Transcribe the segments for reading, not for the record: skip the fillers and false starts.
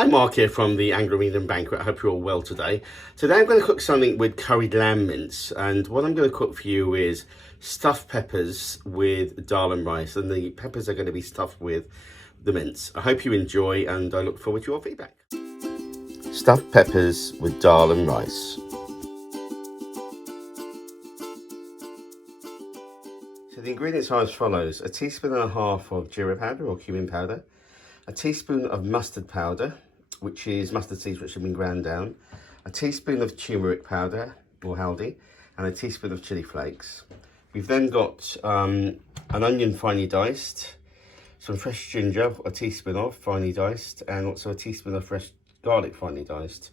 I'm Mark here from the Anglo-Indian Banquet. I hope you're all well today. Today I'm going to cook something with curried lamb mince, and what I'm going to cook for you is stuffed peppers with dal and rice, and the peppers are going to be stuffed with the mince. I hope you enjoy, and I look forward to your feedback. Stuffed peppers with dal and rice. So the ingredients are as follows: 1.5 teaspoons of jeera powder or cumin powder, 1 teaspoon of mustard powder, which is mustard seeds which have been ground down, 1 teaspoon of turmeric powder or haldi, and 1 teaspoon of chili flakes. We've then got an onion finely diced, some fresh ginger, 1 teaspoon of finely diced, and also 1 teaspoon of fresh garlic finely diced.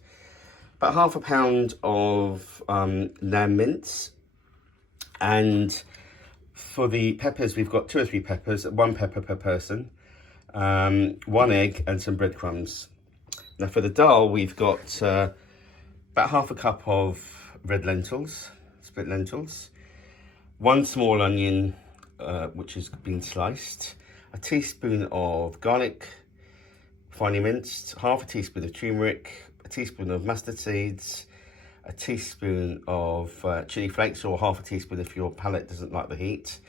About ½ pound of lamb mince, and for the peppers we've got 2 or 3 peppers, 1 pepper per person, 1 egg and some breadcrumbs. Now for the dal we've got about ½ cup of red lentils, split lentils, 1 small onion which has been sliced, 1 teaspoon of garlic finely minced, ½ teaspoon of turmeric, 1 teaspoon of mustard seeds, 1 teaspoon of chili flakes, or ½ teaspoon if your palate doesn't like the heat,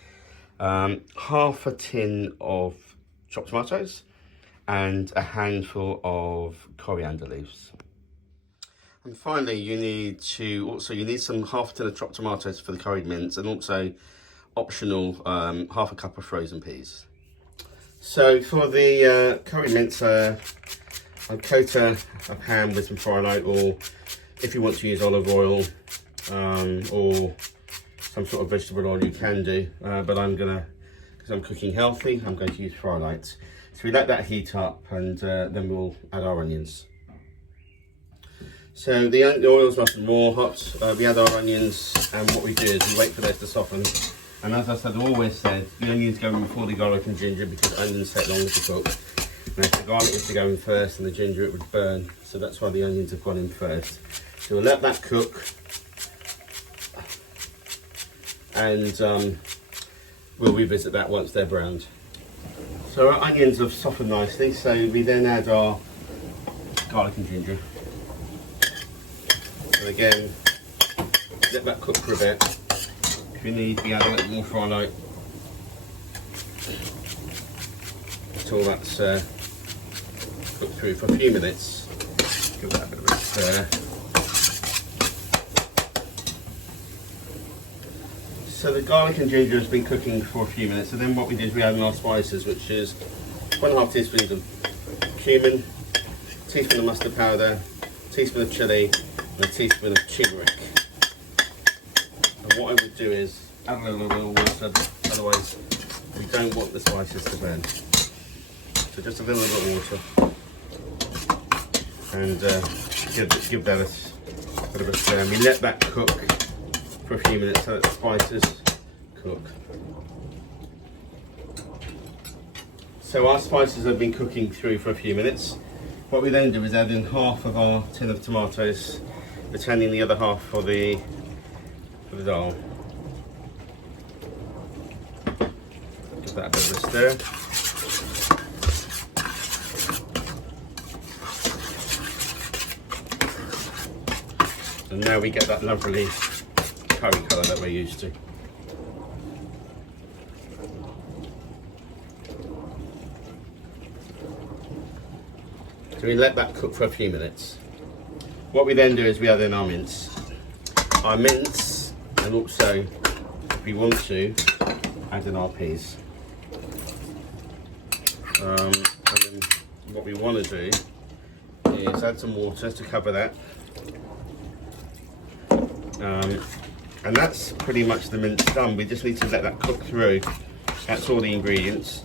half a tin of chopped tomatoes, and a handful of coriander leaves. And finally you need some ½ tin of chopped tomatoes for the curried mince, and also optional ½ cup of frozen peas. So for the curried mince, I'll coat a pan with some fry-light, or if you want to use olive oil or some sort of vegetable oil, you can do, but because I'm cooking healthy, I'm going to use fry-light. So we let that heat up, and then we'll add our onions. So the oil's nice and raw, hot. We add our onions, and what we do is we wait for those to soften. And as I've always said, the onions go in before the garlic and ginger, because onions take longer to cook. And if the garlic was to go in first and the ginger, it would burn. So that's why the onions have gone in first. So we'll let that cook, and we'll revisit that once they're browned. So our onions have softened nicely, so we then add our garlic and ginger. And again, let that cook for a bit. If you need, we add a little more fry-light until that's cooked through for a few minutes. Give that a bit of a stir. So the garlic and ginger has been cooking for a few minutes, and then what we did is we added our spices, which is 1½ teaspoon of cumin, 1 teaspoon of mustard powder, 1 teaspoon of chili, and 1 teaspoon of turmeric. And what I would do is add a little bit of water, otherwise we don't want the spices to burn. So just a little bit of water, and give that a bit of a stir. And we let that cook for a few minutes so that the spices cook. So our spices have been cooking through for a few minutes. What we then do is add in half of our tin of tomatoes, retaining the other half for the dal. Give that a bit of a stir. And now we get that lovely curry colour that we're used to. So we let that cook for a few minutes. What we then do is we add in our mince. And also, if we want to, add in our peas. And then what we want to do is add some water to cover that. And that's pretty much the mince done. We just need to let that cook through. That's all the ingredients.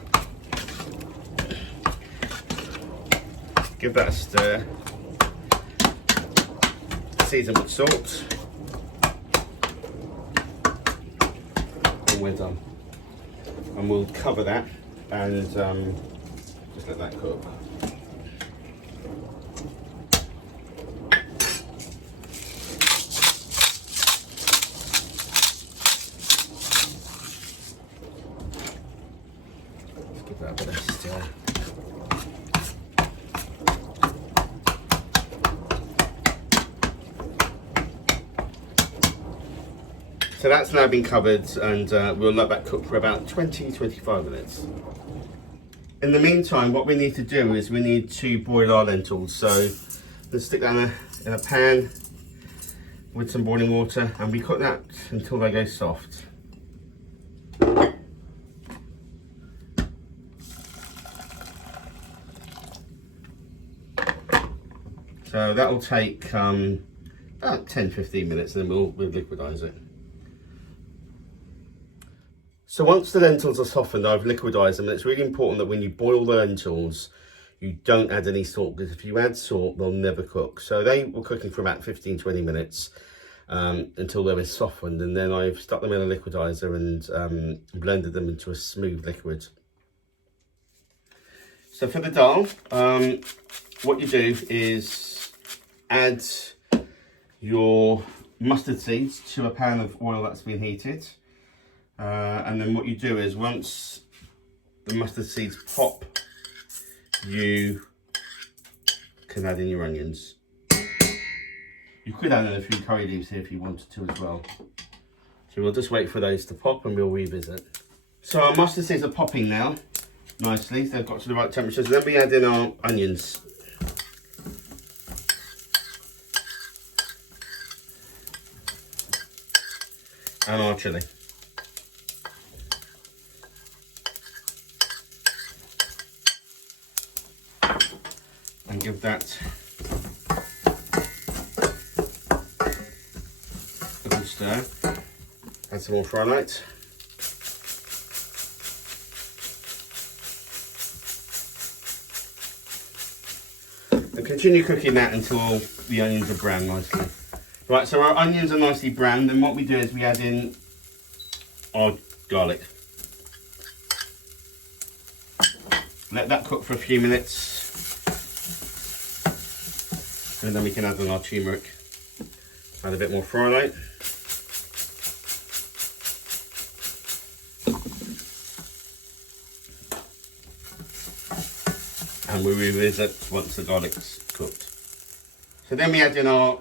Give that a stir. Season with salt. And we're done. And we'll cover that and just let that cook. Give that a bit of stir. So that's now been covered, and we'll let that cook for about 20-25 minutes. In the meantime, what we need to do is we need to boil our lentils. So let's stick that in a pan with some boiling water, and we cook that until they go soft. So that will take about 10-15 minutes, and then we'll liquidize it. So once the lentils are softened, I've liquidized them, and it's really important that when you boil the lentils, you don't add any salt, because if you add salt, they'll never cook. So they were cooking for about 15-20 minutes until they were softened, and then I've stuck them in a liquidizer and blended them into a smooth liquid. So for the dal, what you do is add your mustard seeds to a pan of oil that's been heated. And then what you do is once the mustard seeds pop, you can add in your onions. You could add in a few curry leaves here if you wanted to as well. So we'll just wait for those to pop and we'll revisit. So our mustard seeds are popping now nicely. They've got to the right temperature. So then we add in our onions. And our chilli. And give that a good stir. Add some more fry light. And continue cooking that until the onions are brown nicely. Right, so our onions are nicely browned, and what we do is we add in our garlic. Let that cook for a few minutes. And then we can add in our turmeric. Add a bit more fry light. And we revisit once the garlic's cooked. So then we add in our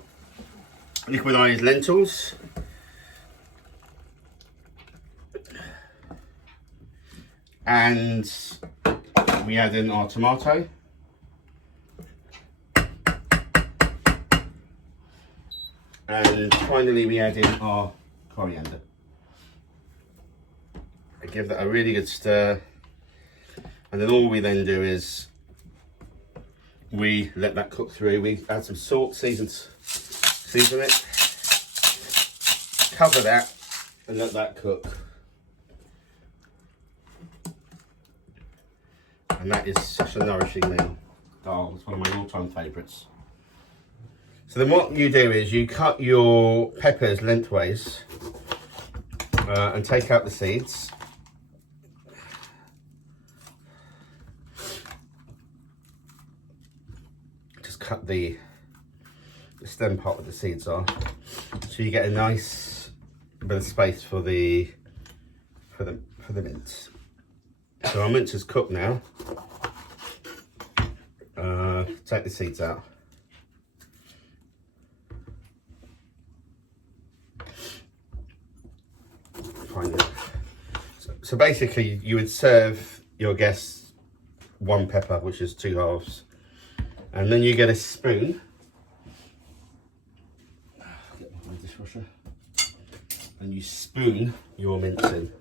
liquidized lentils. And we add in our tomato. And finally we add in our coriander. I give that a really good stir, and then all we then do is we let that cook through. We add some salt, season it, cover that and let that cook. And that is such a nourishing meal. Oh, it's one of my all-time favourites. So then what you do is you cut your peppers lengthways and take out the seeds. Just cut the stem part where the seeds are, so you get a nice bit of space for the mince. So our mince is cooked now. Take the seeds out. So basically you would serve your guests one pepper, which is 2 halves, and then you get a spoon. Get my dishwasher. And you spoon your mince in,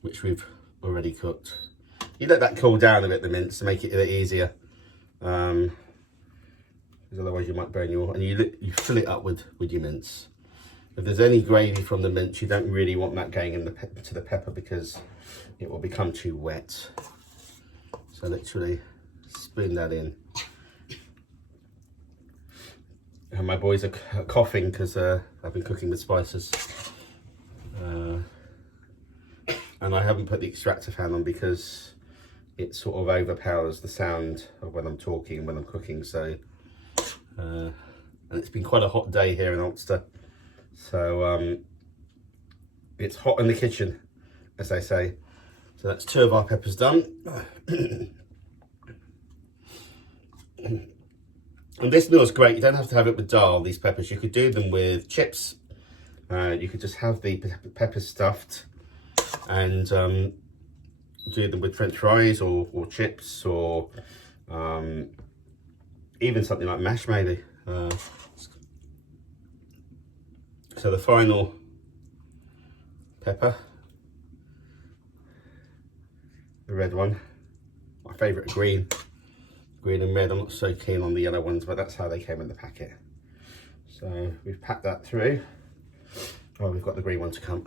which we've already cooked. You let that cool down a bit, the mince, to make it a bit easier, because otherwise you might burn your, and you fill it up with your mince. If there's any gravy from the mince, you don't really want that going in to the pepper, because it will become too wet. So literally spoon that in. And my boys are coughing because I've been cooking with spices. And I haven't put the extractor fan on because it sort of overpowers the sound of when I'm talking and when I'm cooking. So, and it's been quite a hot day here in Ulster. So it's hot in the kitchen, as they say. So that's 2 of our peppers done. And this meal is great. You don't have to have it with dal, these peppers. You could do them with chips. You could just have the peppers stuffed and do them with French fries or chips, or even something like mash maybe. So the final pepper, the red one, my favourite green and red. I'm not so keen on the yellow ones, but that's how they came in the packet. So we've packed that through. Oh, we've got the green one to come.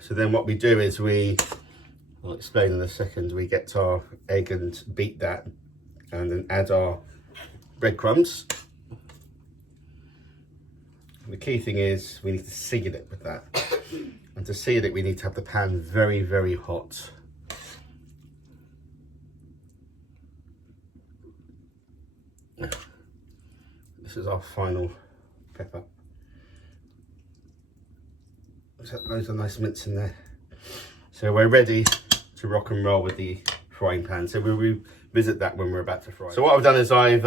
So then what we do is I'll explain in a second, we get our egg and beat that, and then add our breadcrumbs. The key thing is we need to seal it with that. And to seal it, we need to have the pan very, very hot. This is our final pepper. So loads of nice mince in there. So we're ready to rock and roll with the frying pan. So we'll revisit that when we're about to fry. So what I've done is I've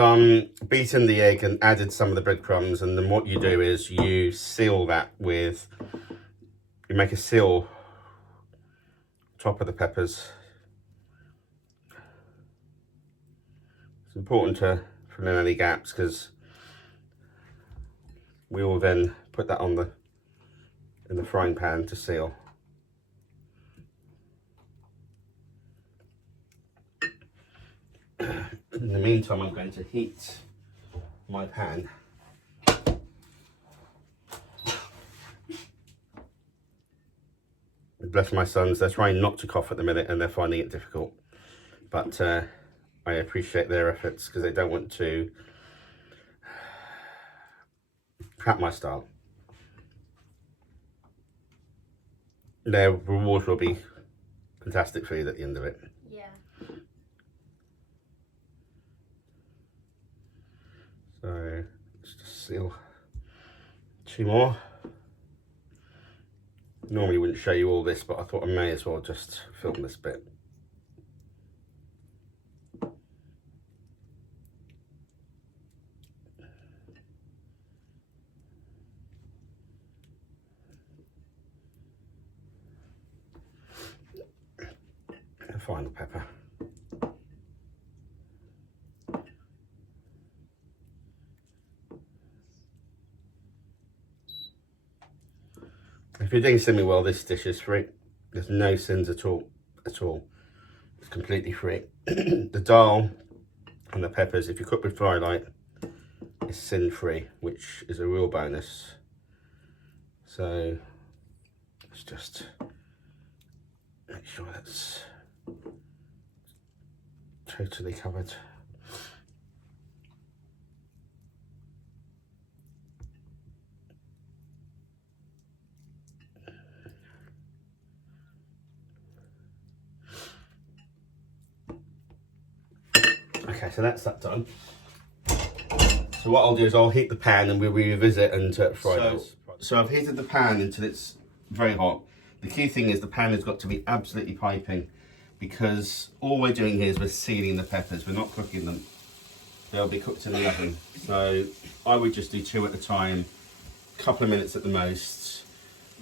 beaten the egg and added some of the breadcrumbs, and then what you do is you seal that with, you make a seal top of the peppers. It's important to fill in any gaps, because we will then put that on in the frying pan to seal. In the meantime, I'm going to heat my pan. Bless my sons, they're trying not to cough at the minute and they're finding it difficult. But I appreciate their efforts, because they don't want to crap my style. Their reward will be fantastic food at the end of it. Yeah. So let's just seal 2 more. Normally wouldn't show you all this, but I thought I may as well just film this bit. The final pepper. If you're doing semi-well, this dish is free. There's no sins at all. It's completely free. The dal and the peppers, if you cook with firelight, is sin-free, which is a real bonus. So let's just make sure that's totally covered. Okay, so that's that done. So what I'll do is I'll heat the pan and we'll revisit and fry those. So I've heated the pan until it's very hot. The key thing is the pan has got to be absolutely piping, because all we're doing here is we're sealing the peppers. We're not cooking them. They'll be cooked in the oven. So I would just do 2 at a time, a couple of minutes at the most.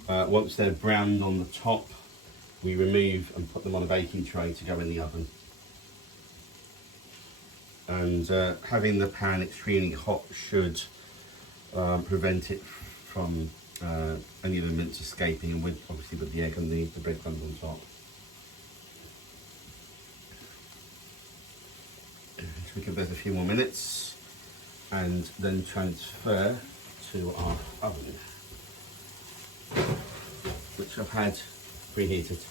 Once they're browned on the top, we remove and put them on a baking tray to go in the oven. And having the pan extremely hot should prevent it from any of the mince escaping, and obviously with the egg and the breadcrumbs on top. So we give those a few more minutes and then transfer to our oven, which I've had preheated.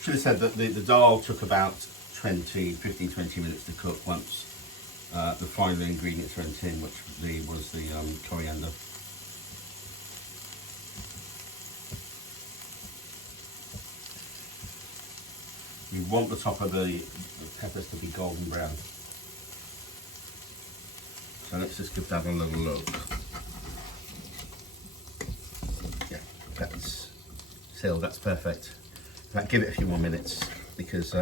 Should have said that the dal took about 15-20 minutes to cook once the final ingredients went in, which was the coriander. You want the top of the peppers to be golden brown. So let's just give that a little look. Yeah, that's sealed. That's perfect. Right, give it a few more minutes because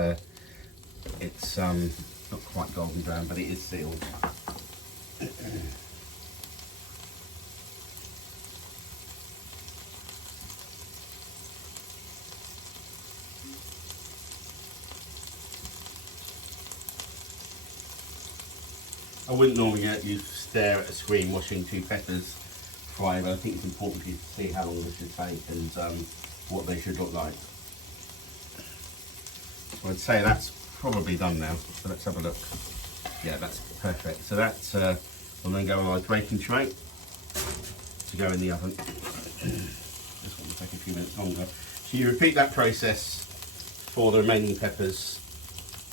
it's not quite golden brown, but it is sealed. I wouldn't normally let you stare at a screen watching two peppers fry, but I think it's important for you to see how long this should take and what they should look like. So I'd say that's probably done now, so let's have a look. Yeah, that's perfect. So that will then go on our baking tray to go in the oven. This one will take a few minutes longer. So you repeat that process for the remaining peppers,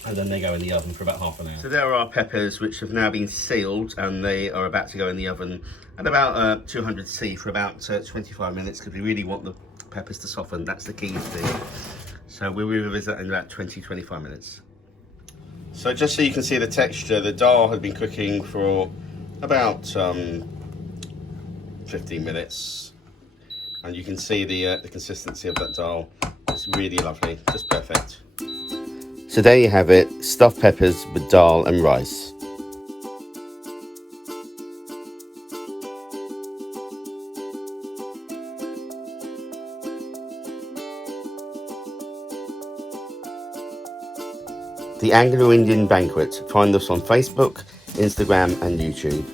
and then they go in the oven for about half an hour. So there are our peppers, which have now been sealed, and they are about to go in the oven at about 200°C for about 25 minutes, because we really want the peppers to soften. That's the key thing. So we'll revisit in about 20-25 minutes. So just so you can see the texture, the dal had been cooking for about 15 minutes, and you can see the consistency of that dal. It's really lovely, just perfect. So there you have it, stuffed peppers with dal and rice. The Anglo-Indian Banquet. Find us on Facebook, Instagram and YouTube.